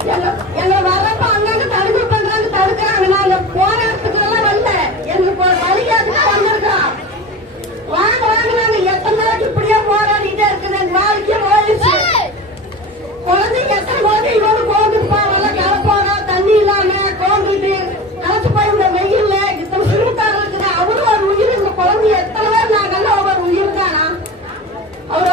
எங்களை வர்றப்ப அங்கங்க தடுப்பு பண்றாங்க தடுக்கிறாங்க. நாங்க போராட்டத்துக்கு எல்லாம் வரல. எங்களுக்கு ஒரு வழிகாட்டுக்கு வந்திருக்கிறோம். வாங்க வாங்க நாங்க எத்தனை நாளைக்கு இப்படியே போராடிட்டே இருக்குது? எங்க வாழ்க்கையே குழந்தை எத்தனை குழந்தை இவனு கோந்துட்டு போவாங்க கலப்போனா? தண்ணி இல்லாம கோந்துட்டு கலச்சு போய் இந்த வெயில்ல இத்தனை சிறுத்தாரம் இருக்குது. அவரும் ஒரு உயிர். இந்த குழந்தை எத்தனை பேர் நாங்கெல்லாம் ஒவ்வொரு உயிர் தானா? அவர்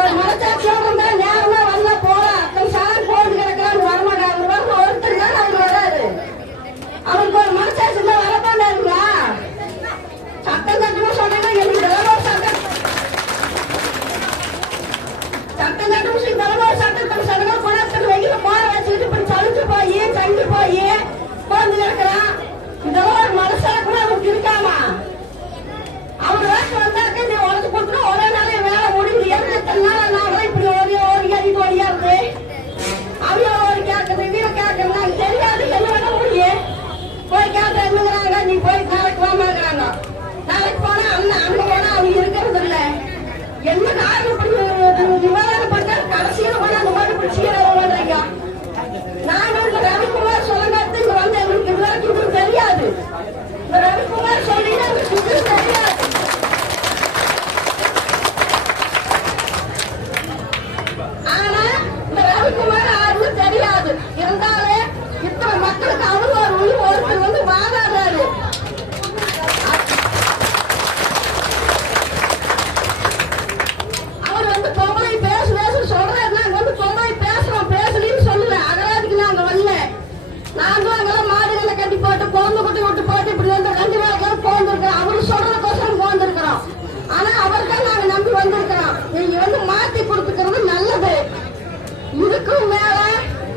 இதுக்கும் மேல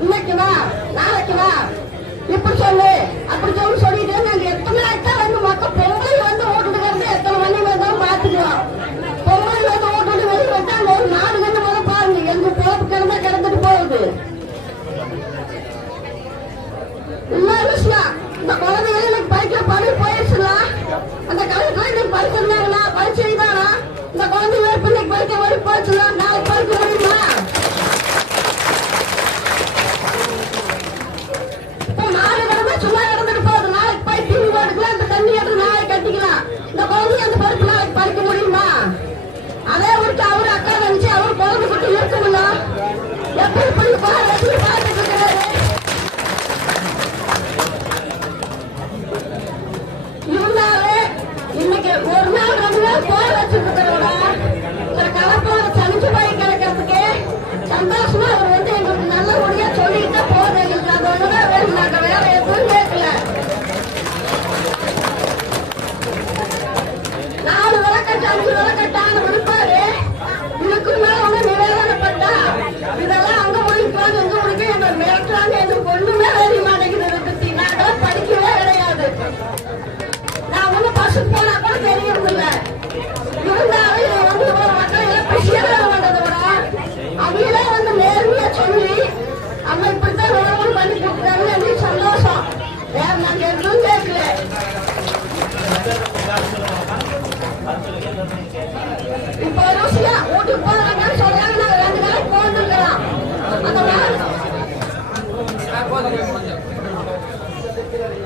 இன்னைக்கு வா நாளைக்கு வா. இப்படி சொல்லு அப்படி சொல்லு சொல்லிட்டு நாங்க எத்தனை ஆயிட்டா வந்து மக்கள் பொங்கல் வந்து ஓட்டுட்டு வந்து எத்தனை மணி வந்தாலும் பாத்துக்கிறோம். பொங்கல் வந்து ஓட்டுட்டு வெளியே வந்தா ஒரு நாலு கண்டு முதல் பாருங்க எங்க போட்டு கிடந்தா கிடந்துட்டு போகுது. இந்த குழந்தைகள் எனக்கு படிக்க பணி அந்த கலெக்டர் எனக்கு படிச்சிருந்தாங்களா? இந்த குழந்தைகள் பிள்ளைக்கு படிக்க வழி போச்சுனா சந்தோஷமா அவர் வந்து எங்களுக்கு நல்லபடியா சொல்லிட்டு போதும் எங்களுக்கு அது ஒண்ணுதான் வேணும்